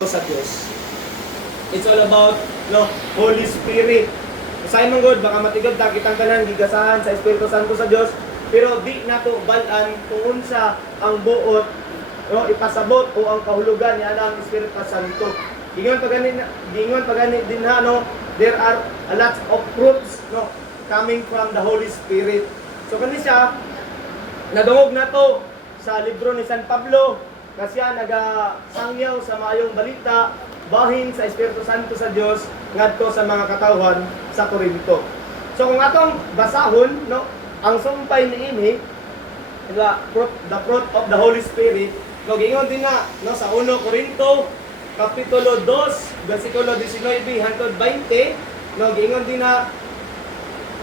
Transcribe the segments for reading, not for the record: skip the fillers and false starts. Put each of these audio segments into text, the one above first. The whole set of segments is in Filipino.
sa Diyos. It's all about Holy Spirit. Usahay man God, baka matigod ta kitang tanan gigasahan sa Espiritu Santo sa Dios, pero di nato balan kung unsa ang buot ipasabot o ang kahulugan ni ang Espiritu Santo. Gingon pagani din there are a lot of fruits coming from the Holy Spirit. So kani siya nadungog nato sa libro ni San Pablo kasi nagasangyaw sa maayong balita bahin sa Espiritu Santo sa Dios ngadto sa mga katawhan sa Corinto. So kung atong basahon ang sumpay niini the fruit of the Holy Spirit, gingon din sa 1 Corinto kapitulo 2 bersikulo 19 hangtod 20, gingon din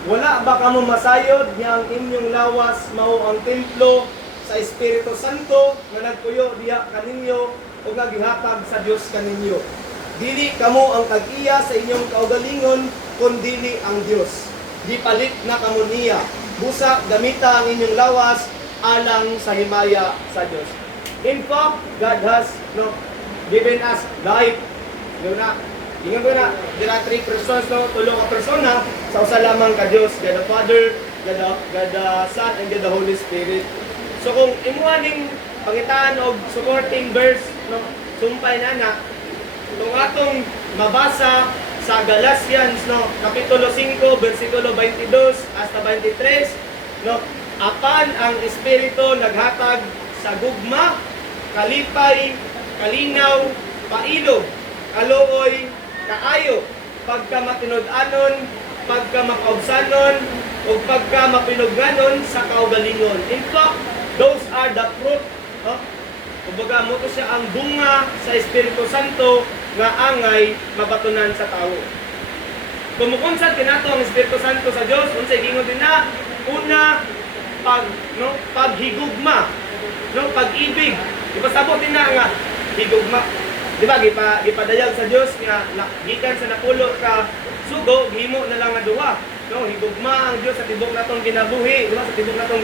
wala ba kamo masayod nga ang inyong lawas mao ang templo sa Espiritu Santo nga nagpuyo diha kaninyo o nga gihatag sa Dios kaninyo. Dili kamo ang tag-iya sa inyong kaugalingon kundi ang Dios. Gipalit na kamo niya. Busa gamita ang inyong lawas alang sa himaya sa Dios. In fact, God has given us life. Ingon ko na, there are three persons, tulo ka persona sa usa lamang ka Dios, God the Father, God the Son, and God the Holy Spirit. So kung imuha ning pangitaan og supporting verse sumpay na itong atong mabasa sa Galatians kapitulo 5 bersikulo 22 hasta 23 apan ang Espiritu naghatag sa gugma, kalipay, kalinaw, pailog, kaluoy, kaayo, pagka matinud-anon, pagka makaubsanon, o pagka mapinugganon sa kaugalingon. In fact, those are the fruit. Kumbaga mo to siya ang bunga sa Espiritu Santo nga angay mabatunan sa tao. Kumukunsad kinato ang Espiritu Santo sa Dios, unsay gingon din una paghigugma, pag-ibig. Ipasabot din nga higugma. Di ba gipadayag sa Dios nga gikan sa napulo ka sugo gihimo na lang nga duha. Higugma ang Dios sa tibok natong kinabuhi, di ba? Sa tibok natong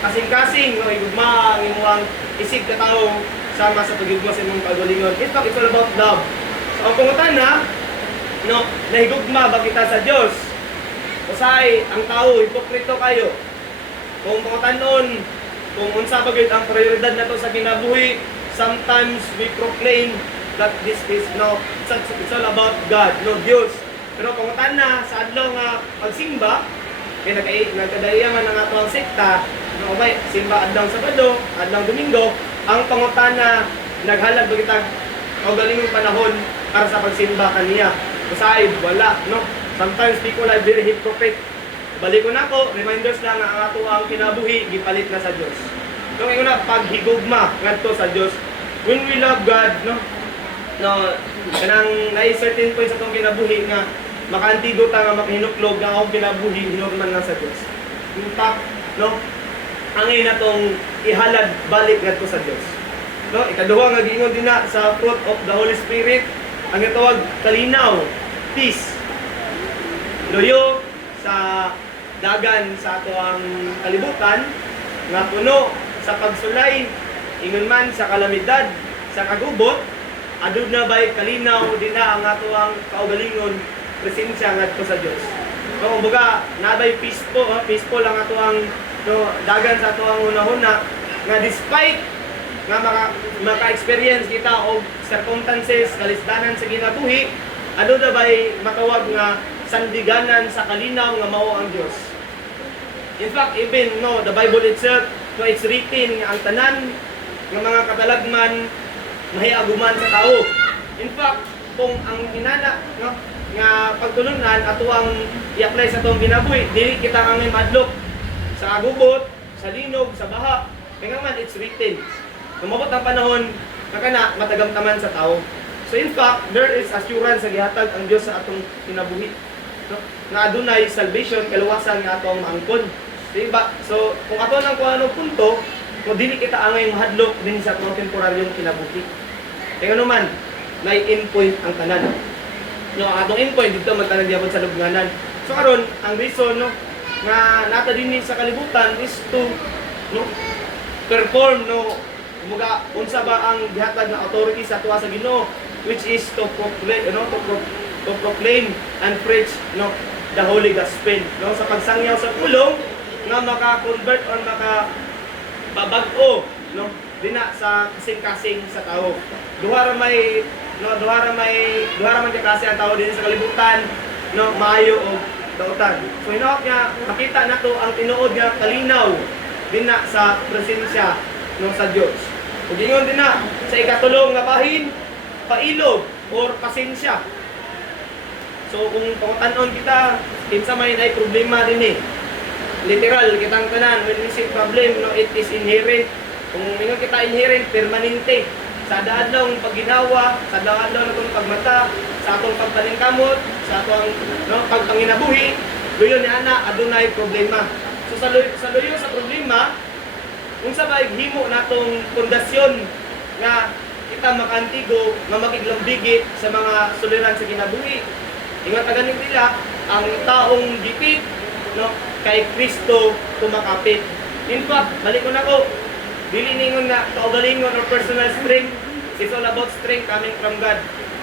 kasing-kasing, higugma ang imuang isig ka tao sama sa paghigugma sa imong kaugalingon. In fact, it's all about love. So ang pangutan nahigugma ba kita sa Dios? Usay ang tao hipokrito kayo. Kung pangutan kung unsa ba gyud ang prioridad nato sa kinabuhi, sometimes we proclaim that this is it's all about God, Diyos. Pero pangutan sa adlaw nga pagsimba, kay nagkadayaman ang ato ang sekta, umay simba adlaw Sabado, adlaw Domingo, ang pangutan naghalag ba kita kaugalingong panahon para sa pagsimba kaniya. Usahay wala, Sometimes people are very hypocrite. Balik ko nako, reminders lang ang ato ang kinabuhi gipalit na sa Dios. So ngayon paghigugma ngadto sa Dios. When we love God, kanang naay certain points sa atong kinabuhi nga makaantigo ta nga makahinuklog nga akong kinabuhi hinorman na sa Dios. In fact, angay natong ihalad balik ngadto sa Dios. Ikaduha nga giingon din sa fruit of the Holy Spirit, ang gitawag kalinaw, peace. Loyo sa dagan sa ato ang kalibutan nga puno sa pagsulay ingon man sa kalamidad, sa kagubot, adud na bay kalinaw din ang ato ang kaugalingon presensya ngadto sa Dios. Kumbaga nabay peaceful ang ato ang dagan sa ato ang una-una nga despite nga maka-experience kita og circumstances kalisdanan sa kinabuhi, adud na bay matawag nga sandiganan sa kalinaw nga mao ang Dios. In fact, even the Bible itself, it's written ang tanan ng mga katalagman mahiaguman sa tao. In fact, kung ang inana nga pagtulunan ato ang i-apply sa atong kinabuhi, dili kita ang madlok sa agubot, sa linog, sa baha. Kaya man it's written. Lumabot ang panahon na matagamtaman sa tao. So in fact, there is assurance sa gihatag ang Dios sa atong kinabuhi. Na adunay salvation kaluwasan nga atong maangkon. Diba? So kung ato nang kung anong punto, kung dili kita angay mahadlok din sa atong temporaryong kinabuhi. Kaya naman, may endpoint ang tanan. Ang atong endpoint dito magtanan diabot sa lubnganan. So karon ang reason nga nata dinhi sa kalibutan is to perform Kumbaga, unsa ba ang gihatag na authority sa tuwa sa Ginoo, which is to proclaim, to proclaim and preach, the holy gospel, sa pagsangyaw sa pulong nga maka-convert or maka-babag-o, dina sa kasing-kasing sa tao. Duha ra man kasi ang tao din sa kalibutan, maayo og dautan. So hinaot nga makita nato ang tinuod nga kalinaw dina sa presensya sa Dios. Ug ingon din na sa ikatulong nga bahin, pailog or pasensya. So kung pangutan-on kita, kinsa may nay problema dinhi. Literal kitang tanan, when we say problem, it is inherent. Kung ingon kita inherent, permanente. Sa daadlaw ng pagginawa, sa daadlaw ng pagmata, sa atong pagpaningkamot, sa atong pagpanginabuhi, luyon ni ana adunay problema. So sa luyo sa problema, kung sa himo natong pundasyon nga kita makantigo, nga makiglambigit sa mga suliran sa kinabuhi. Ingat na ganit nila, ang taong gipit, kay Kristo tumakapit. In fact, balik ko na ko, dili ningon nga kaugalingon or personal strength. It's all about strength coming from God.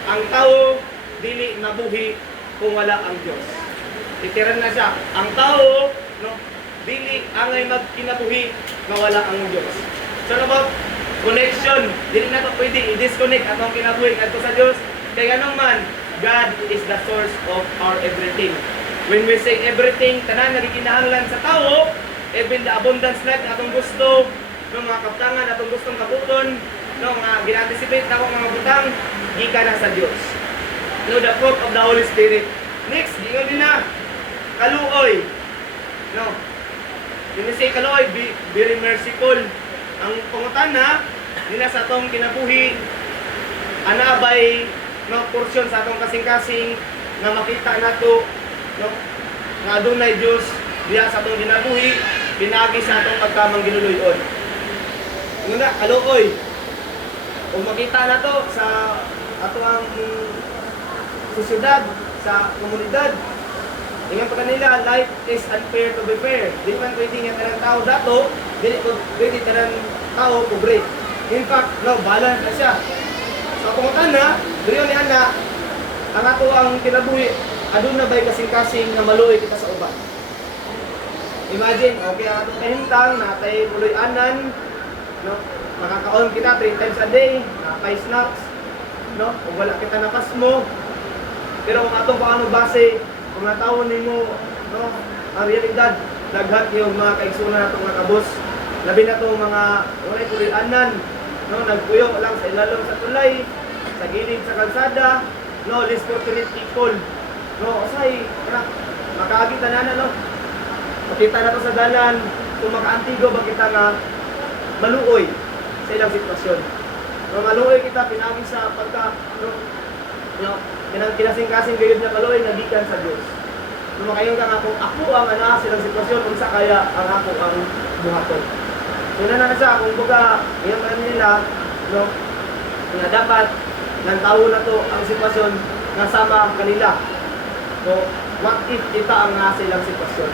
Ang tao dili mabuhi kung wala ang Dios. Titiran na siya. Ang tao dili angay magkinabuhi nga wala ang Dios. So about connection, dili na to pwede i-disconnect atong kinabuhi kadto sa Dios. Kay anong man, God is the source of our everything. When we say everything, tanan nga gikinahanglan sa tao, even the abundance life na atong gusto, mga kaptangan atong gustong kabuton, nga gina-anticipate na akong mga butang, gikan na sa Dios. The fruit of the Holy Spirit. Next, gingon din na, kaluoy. When we say kaluoy, be very merciful. Ang pangutan na, nila sa atong kinabuhi, anabay, porsyon sa atong kasing-kasing, na makita nato, nga adunay Dios diya sa atong ginabuhi, pinagi sa atong pagkamang ginuluyon. Nga kaluoy. Kung makita na to sa ato ang sosyedad, sa komunidad, ingat pa kanila, life is unfair to be fair. Di man pwede nga tanang tao dato, di pwede tanang tao pobre. In fact, balance na siya. Sa pangutan na, dito ni Ana, ang ato ang kinabuhi, adun na ba'y kasing-kasing na maluoy kita sa uban. Imagine, okay, ang atong kahintang, natay puloy-anan, makakaon kita 3 times a day, nakapay snacks, kung wala kita napas mo. Pero kung atong paano base, kung natawon nimo, ang realidad, daghan yung mga kaigsunan natong mga kabos, labi na itong mga walay puloy-anan, nagpuyo lang sa ilalong sa tulay, sa gilid sa kalsada, less fortunate people. Usay, makaagit na makita na to sa dalan, kung makaantigo ba kita nga maluoy sa ilang sitwasyon. Maluoy kita, pinagi sa pagka, kinasing-kasing gayud na maluoy, nagikan sa Diyos. Makayon ka nga kung ako ang ana silang sitwasyon, kung sa kaya ang ako ang buhaton. So na siya, kung baga, ngayon man nila, na dapat, ng tao na to ang sitwasyon, nasama kanila. So, what if kita ang nasa ilang sitwasyon?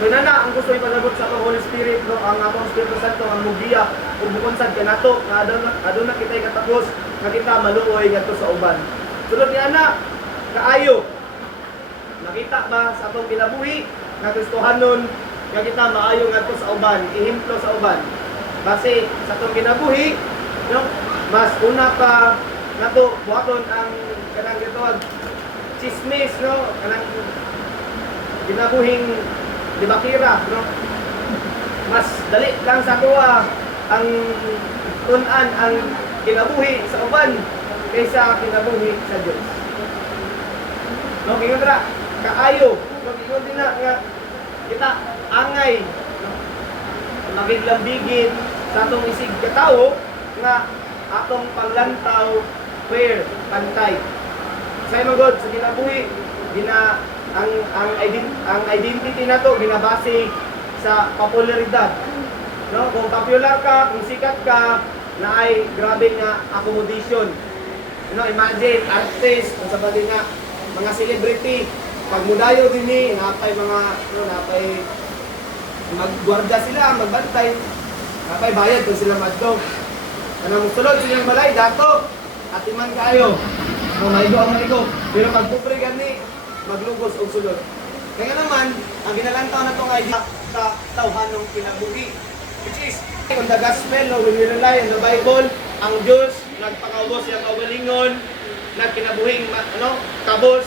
So ang gusto ipalabot sa atong Holy Spirit, ang atong Espiritu Santo, ang mugiya, ug bukonsan ka nato, nga adun na kita'y katapos, nga kita maluoy ngadto sa uban. Sulod ni ana, kaayo. Nakita ba sa atong kinabuhi, nga Kristohanon, nga kita maayo ngadto sa uban, ihemplo sa uban. Base sa atong kinabuhi, mas una pa nato buhaton ang kanang gitawag chismis, kanang kinabuhing dibakira, mas dali lang sa tuwa ang tunan ang kinabuhi sa uban kaysa kinabuhi sa Diyos. Ingon ra, kaayo, ingon din na nga kita angay, makiglambigin sa atong isig katawo nga atong paglantaw fair, pantay. Sa magod sa kinabuhi, ang identity nato ginabase sa popularidad. Kung popular ka, kung sikat ka, na ay grabe nga accommodation. Imagine artist, kung sabi nga mga celebrity, pag mudayo din napay mga napay magguarda sila, magbantay, napay bayad kung sila madto. Anong sulod sa inyong balay, dato. At iman kayo. Maigo ang maigo. Pero pag pupre gani, maglugos og sulod. Kaya naman, ang ginalantaw na itong idea sa tawhanong kinabuhi. Which is, on the gospel, no, when we rely on the Bible, ang Diyos nagpakaubos siyang kaugalingon, nagkinabuhing kabos,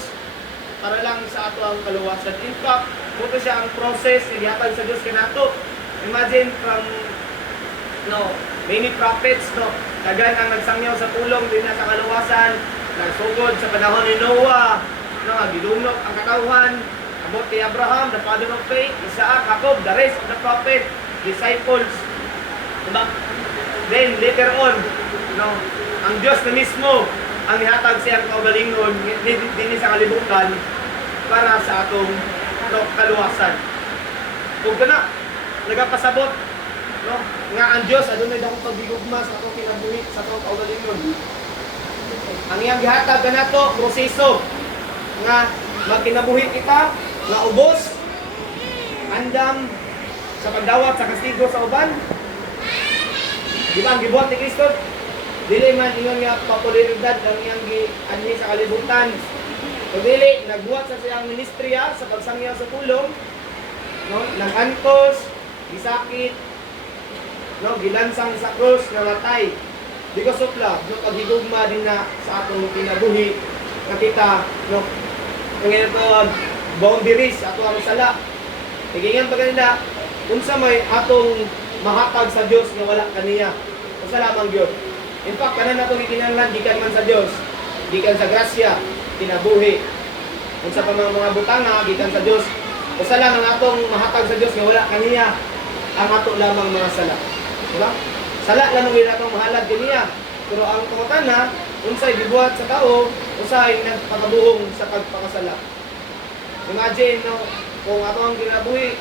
para lang sa ato ang kaluwasan. In fact, buto siya ang process, inihatag sa Diyos kinato. Imagine from many prophets, kagaya ang nagsangyaw sa pulong din na sa kaluwasan, nagsugod sa panahon ni Noah, gilunok ang katawan, abot kay Abraham, the father of faith, Isaac, Jacob, the rest of the prophet, disciples. Diba? Then later on, ang Diyos na mismo ang nihatag siyang kaugalingon din sa kalibutan para sa atong kaluwasan. Ug kana nagapasabot nga ang Diyos adunay dakong pagbigugma sa atong kinabuhi sa atong kaugalingon. Ang iyang gihatag kanato proseso nga magkinabuhi kita nga ubos andam sa pagdawat sa kastigo sa uban. Di ba ang gibuhat ni Kristo? Dili man ingon nga popularidad ang iyang gianhi sa kalibutan. O dili nagbuhat sa siyang ministriya sa pagsangyaw sa pulong, nag-antos, gisakit, gilansang sa krus nga matay. Because of love, paghigugma din na sa atong kinabuhi nakita ang boundaries ato ang sala. Higingan pa kanila unsa may atong mahatag sa Dios nga wala kaniya. Unsa lamang gyud. In fact, kanan nato gikinahanglan gikan man sa Dios, gikan sa grasya, kinabuhi. Unsa pa mga butanga gikan sa Dios. Usa lang ang atong mahatag sa Dios nga wala kaniya, ang ato lamang mga sala. Diba? Sala lang ang atong mahalad kaniya. Pero ang pangutana, unsay gibuhat sa tao, unsay nagpakabuhong sa pagpakasala. Imagine kung ato ang kinabuhi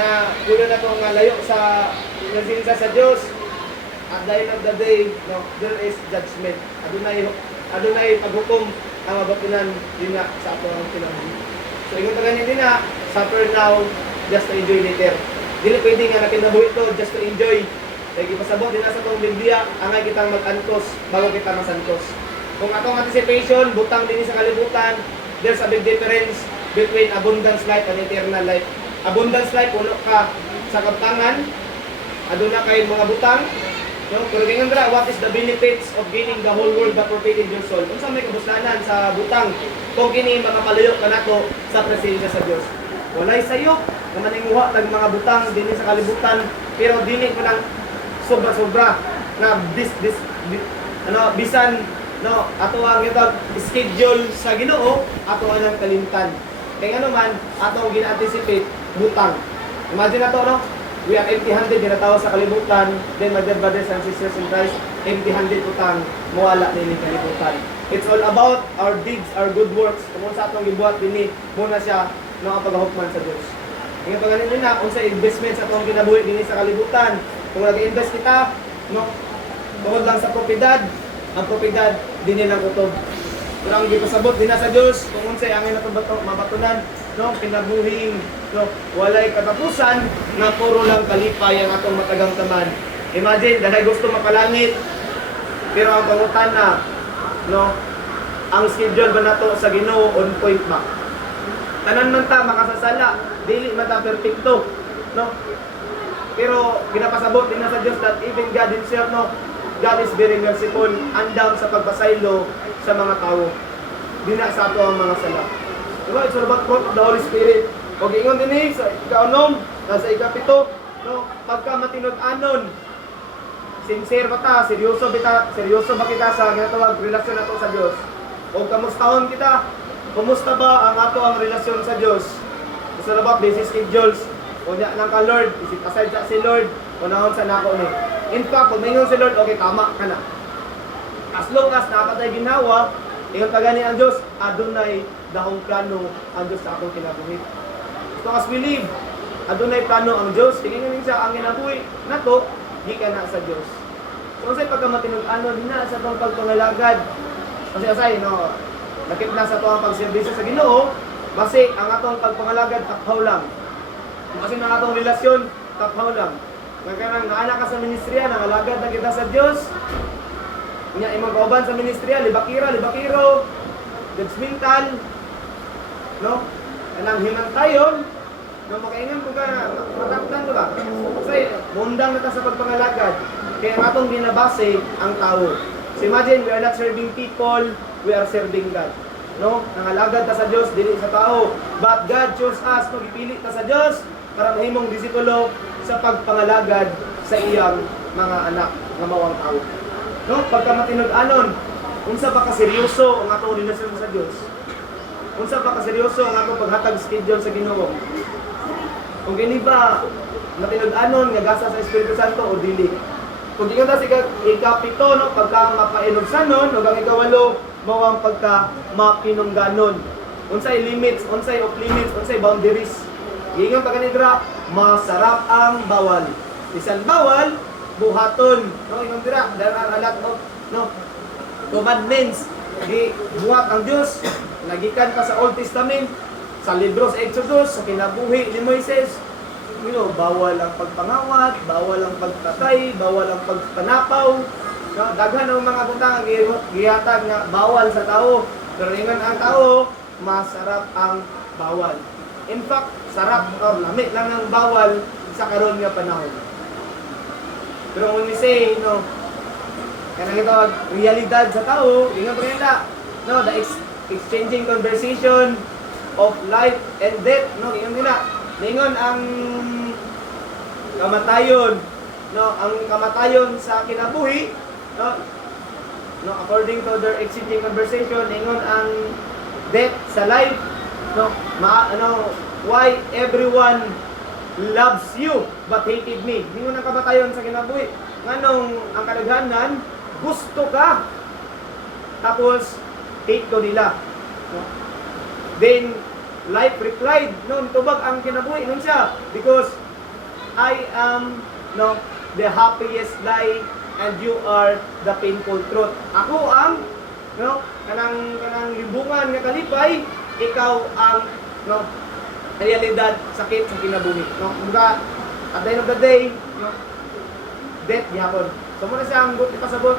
nga kuno na itong layo sa nasinsa sa Diyos, at the end of the day, there is judgment. Adunay paghukom ang mabatunan din na sa ato ang kinabuhi. So ingon pa ganyan din na, suffer now, just to enjoy later. Dili pwede nga na kinabuhi ito, just to enjoy. Kaya ipasabot din na sa itong Biblia, angay kitang mag-antos bago kita masantos. Kung atong anticipation, butang din sa kalibutan, there's a big difference between abundance life and eternal life. Abundance life, puno ka sa kaptangan, aduna kay mga butang. Pero ganyan dra, what is the benefits of gaining the whole world but forfeiting your soul? Kung saan may kabuslanan sa butang, kung kini makapalayo ka nato sa presensya sa Diyos. Walay sayo, na maninguha tag mga butang din sa kalibutan, pero dili ko lang sobra-sobra na bisan ato ang schedule sa Ginoo, ato ang kalimtan. Kaya nga naman, ato ang gina-anticipate butang. Imagine na to, we are empty-handed, ginatawa sa kalibutan, then my dear brothers and sisters in Christ, empty-handed utang, mawala na yung kalibutan. It's all about our deeds, our good works. Kung sa atong gibuhat din muna siya nakapagahukman sa Diyos. Ngayon pa ganun din na, kung sa investment sa atong kinabuhi din sa kalibutan, kung nag-invest kita, tungod lang sa propiedad, ang propiedad din nilang utob. Pero ang gipasabot din na sa Diyos, kung unsay angay na mabatunan, kinabuhing walay katapusan, na puro lang kalipay ang atong matagang taman. Imagine, dahil gusto mapalangit, pero ang pangutan na, ang schedule ba nato sa Ginoo on point ba? Tanan man ta makasasala, dili man ta perfecto, Pero ginapasabot din na sa Diyos that even God Himself, God is very merciful, andam sa pagpasaylo sa mga tao. Di na sa ato ang mga sala. Diba? It's all about fruit of the Holy Spirit. O ingon din sa ikaunom, nasa ikapito, pagka matinud-anon, sincere ba ta, seryoso ba kita sa ginatawag relasyon nato sa Diyos? O kamustahon kita, kumusta ba ang ato ang relasyon sa Diyos? It's all about busy schedules. O niya nang ka Lord, isip aside sa si Lord, o nahon sa nako ni. In fact, kung mayroon si Lord, okay, tama ka na. As long as nakatay ginawa, ingon pa gani ang Diyos, adunay dahong plano ang Diyos sa atong kinabuhi. So as we live, adunay plano ang Diyos, tingin siya ang kinabuhi nato, di ka na sa Diyos. So unsay pagkamatinud-anon na sa atong pagpangalagad. Kasi asay, nakip na sa atong pagserbisyo sa Ginoo, base ang atong pagpangalagad takhaw lang. Kasi ang atong relasyon, takhaw lang. Kaya nang naana ka sa ministriya, nangalagad na kita sa Diyos, Nya imong kauban sa ministrya, libakiro, judgmental, no? Kanang himantayon, no makaingan ko ka matakdan ko ba? Kasi mundang na ta sa pagpangalagad. Kaya nga itong binabase ang tao. So imagine, we are not serving people, we are serving God. No? Nangalagad ta sa Diyos, dili sa tao. But God chose us, no? Ipili ta sa Diyos para mahimong disipulo sa pagpangalagad sa iyang mga anak nga mawang tao. No? Pagka matinud-anon, unsa ba kaseryoso ang atong relasyon sa Diyos? Unsa ba kaseryoso ang atong paghatag schedule sa Ginoo? Kung gini ba matinud-anon nga gasa sa Espiritu Santo o dili? Kung ikaw ta si ikapito, no, pagka mapainugsanon, o ang ikawalo, mawang pagka mapinungganon. Unsay limits, unsay off limits, unsay boundaries. Ingon pa kanidra, masarap ang bawal. Bisan bawal, buhaton. No, ingon dira, there are a lot of commandments. Buhat ang Dios. Nagikan pa sa Old Testament, sa libro sa Exodus, sa kinabuhi ni Moises. Bawal ang pagpangawat, bawal ang pagtatay, bawal ang pagpanapaw. No, daghan ang mga butang ang gihatag nga bawal sa tao. Pero ingon ang tao, masarap ang bawal. In fact, sarap or lami lang ang bawal sa karon nga panahon. Pero when we say, kanang ito, realidad sa tao, ingon pa nila, the exchanging conversation of life and death, ingon nila. Ningon ang kamatayon, ang kamatayon sa kinabuhi, according to their exchanging conversation, ningon ang death sa life, why everyone loves you but hated me. Ningon ang kamatayon sa kinabuhi. Nganong ang kadaghanan, gusto ka, tapos hate ko nila. Then life replied, tubag ang kinabuhi nun siya, because I am the happiest lie and you are the painful truth. Ako ang kanang libungan nga kalipay, ikaw ang realidad, sakit sa kinabuhi. Mga at the end of the day, death gihapon. So muna siya ang ipasabot,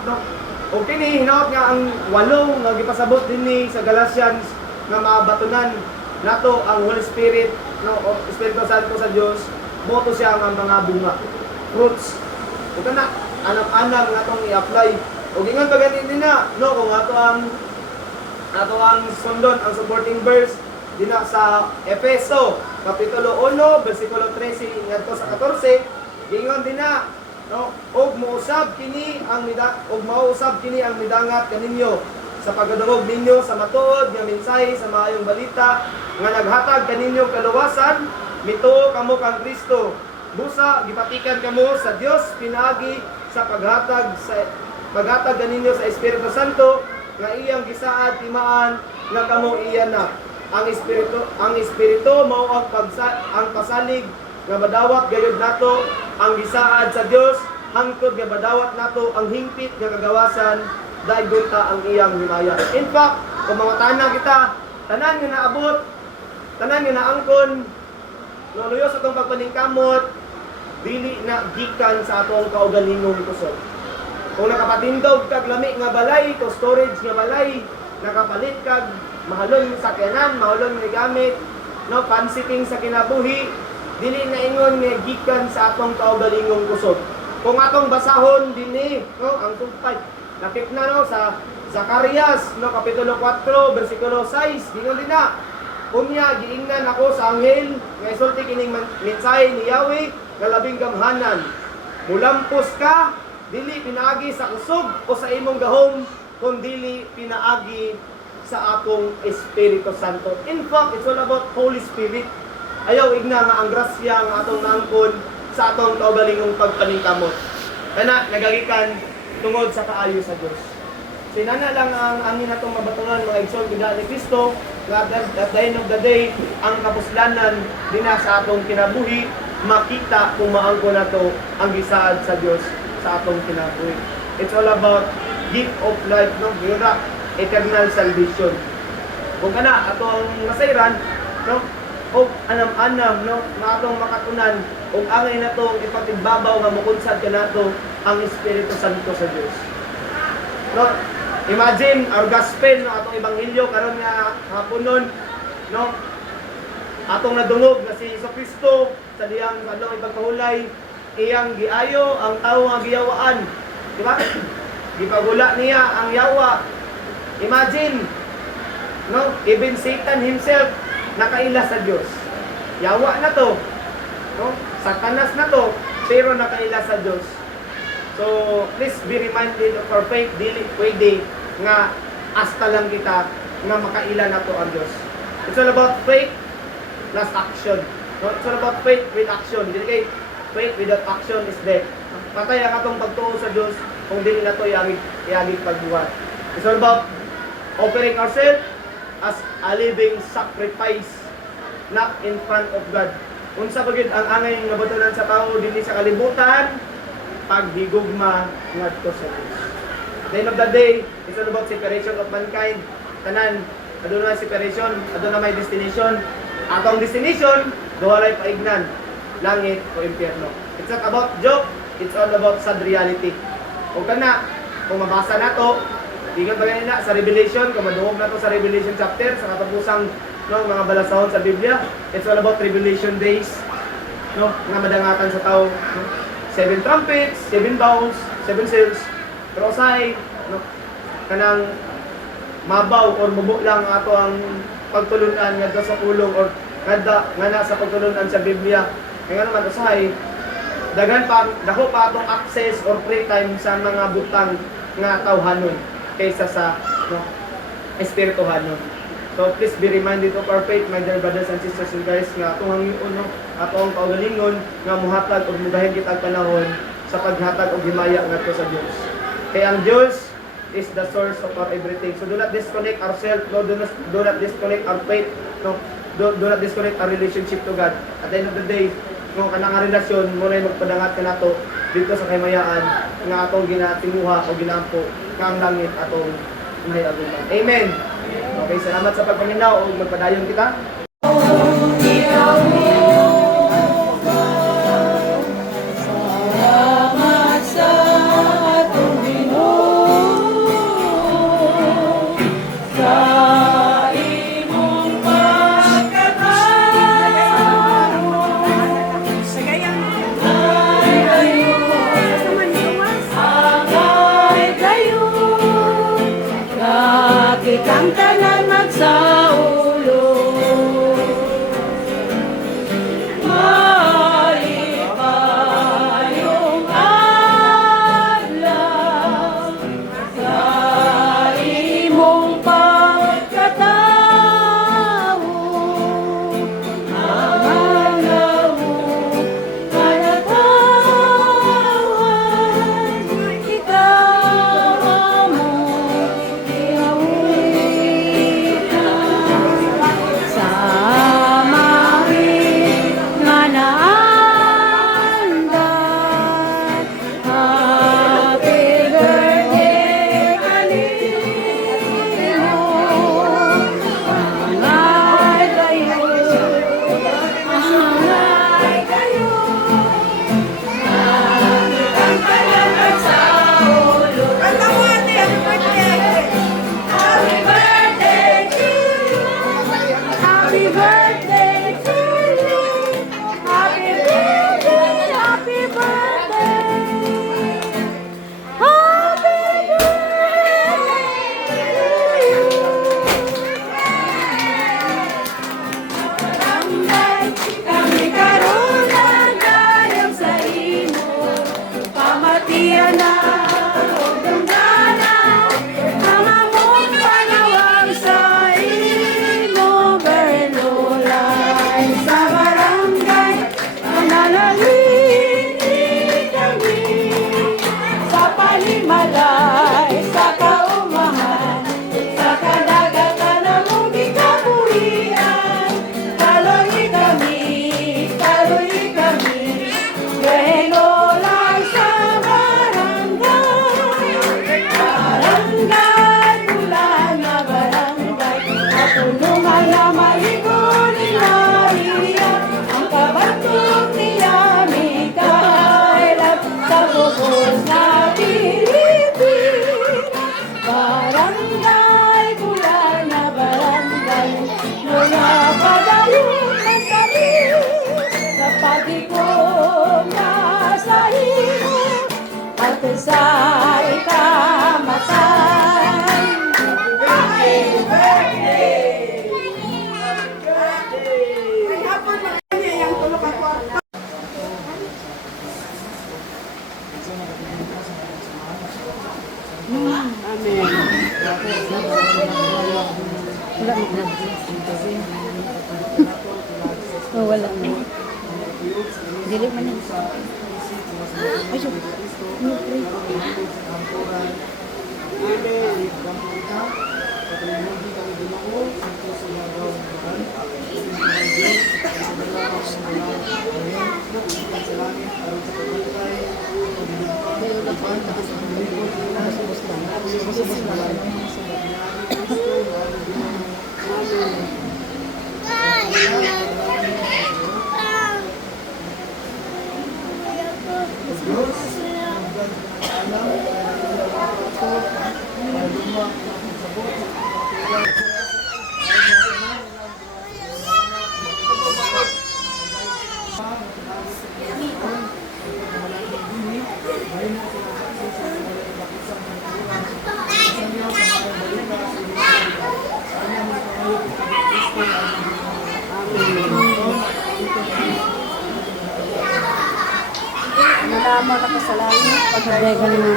o kini hinaot nga ang walong nga gipasabot dinhi sa Galatians nga mabatunan nato ang Holy Spirit, o Espiritu Santo sa Dios, moto siya ang mga bunga, fruits. Ug kana anam-anam nga tong i-apply. Ug ingon pa ganin din na, kung ato ang sundon ang supporting verse dina sa Efeso kapitulo 1 bersikulo 13 ngadto sa 14, gingon din na, og mausab kini ang midangat kaninyo sa pagdungog ninyo sa matuod nga mensahe sa maayong balita nga naghatag kaninyo kaluwasan, mituo kamo kang Kristo. Busa gipatikan kamo sa Dios pinaagi sa paghatag kaninyo sa Espiritu Santo nga iyang gisaad timaan nga kamo iya na. Ang espiritu mao ang pasalig nga madawat gayud nato ang gisaad sa Dios hangtod nga madawat nato ang hingpit nga kagawasan dahil gunta ang iyang himaya. In fact, kung mga tanan kita, tanan nga naabot, tanan nga naangkon, luyo sa itong pagpaningkamot, dili na gikan sa atong kaugalingong kusog. Kung nakapatindog kag lami nga balay, to storage nga balay, nakapalit kag mahalon sa sakyanan, mahalon nga gamit, pansiting sa kinabuhi, dili na ingon nga gikan sa atong kaugalingong kusog. Kung atong basahon dinhi, ang tugpay, nakip na sa Zacarias, kapitulo 4, bersikulo 6, gingon din na, unya, giingnan ako sa anghel, nga isulti kining mensahe ni Yahweh, nga labing gamhanan. Mulampos ka, dili pinaagi sa kusog o sa imong gahom, kung dili pinaagi sa akong Espiritu Santo. In fact, it's all about Holy Spirit. Ayaw igna nga ang grasya nga atong naangkon sa atong kaugalingong pagpaningkamot. Kana nagagikan tungod sa kaayo sa Dios. Sinana lang ang angin natong mabatunan mga igsoon gid ni Kristo, nga at the end of the day ang kapuslanan dina sa atong kinabuhi makita kung maangkon nato ang gisaad sa Dios sa atong kinabuhi. It's all about gift of life, gira eternal salvation. Kung kana ato ang masayran, o anam-anam, na atong makatunan o angay na itong ipatibabaw nga mukunsad ka nato ang Espiritu Santo sa Diyos. No? Imagine our gospel no atong ebanghelyo karon nga haponon no. Atong nadungog na si Jesucristo sa diyang ano ipagpahulay iyang giayo ang tawo nga giyawaan. Di ba? Gipagula niya ang yawa. Imagine no, even Satan himself nakaila sa Dios. Yawa na to. No? Satanas na to, pero nakaila sa Dios. So, please be reminded of our faith. Dili pwede nga hasta lang kita nga makaila na to ang Dios. It's all about faith plus action. No? It's all about faith with action. Dili kay faith without action is death. Patay ang atong pagtuo sa Dios kung dili na to iagig pagbuhat. It's all about offering ourselves as a living sacrifice, not in front of God. Unsa bagid ang angay nga batunan sa tao dinhi sa kalibutan, paghigugma ngadto sa Dios. At the end of the day, it's all about separation of mankind. Tanan, aduna separation, aduna may destination. Atong destination, duwalay paignan, langit o impyerno. It's not about joke, it's all about sad reality. Kung kana, kung mabasa na to, tingnan ba na sa Revelation, kung madungog na to sa Revelation chapter, sa katapusang no, mga balasahon sa Biblia, it's all about tribulation days, no, nga madangatan sa tao, no? 7 trumpets, 7 bowls, 7 seals, pero usay, no, kanang mabaw or mubo lang ato ang pagtulunan ngadto sa kulong or nga na sa pagtulunan sa Biblia. Kaya naman usahay, dako pa atong access or free time sa mga butang nga tawhanon kaysa sa no, espirituhanon. So please be reminded of our faith, my dear brothers and sisters and guys, nga atong hangiun no, atong kaugalingon nga muhatag og mugahin kita panahon sa paghatag og himaya ngadto sa Dios. Kay ang Dios is the source of our everything. So do not disconnect ourselves, no, do not disconnect our faith, no, do not disconnect our relationship to God. At the end of the day, no, kanang relasyon mo na magpadangat ka nato dito sa kahimayaan nga atong ginatinguha o ginampo nga ang langit atong mahiagutan. Amen. Okay, salamat sa pagpanginaw o magpadayon kita. Salamat sa atong Ginoo sa imong pagkatao. Ay gayon, kakitang tanan magsaulo. Maipayong adlaw sa imong pagkatao. Ang alawo kanatawan, ikaw among iawita. Wala na. Oh, wala na. Dili man yun. Ay, so. No, pray. Nalaman na kasalanan. Pagdagan na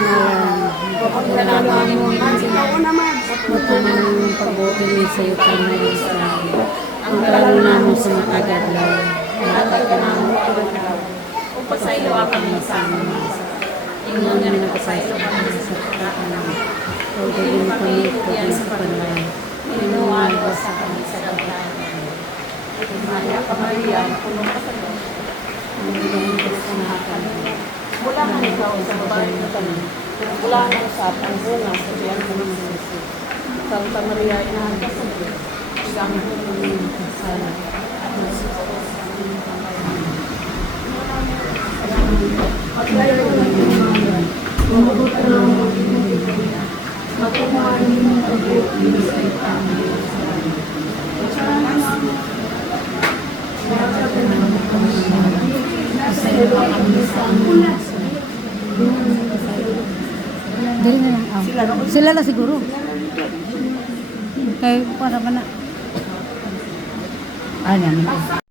Nalaman mo. Oo naman. matuman ng pag-uwi sa iyo kami sa ang kalaro namin sa matagad lang. Natay ka na mo. Kung pasaylo ang kami sa amin. Tingnan nga rin nakasaylo kami sa pagkakanang. O gawin ko ni sa panay. Inuwan ko sa kami sa kapatid. Maria ka Maria, puno ka sa Diyos. Ang gawin ko sa nakakalaman. Mula ka ikaw sa babae na kami. Mula ka sa pangbunga sa diyan ko ng Jesus. Santa Maria, inahan ka sa Diyos. Isang Sana. Dali na lang. Sila lang siguro. Kaya para ba na? Ah, namin.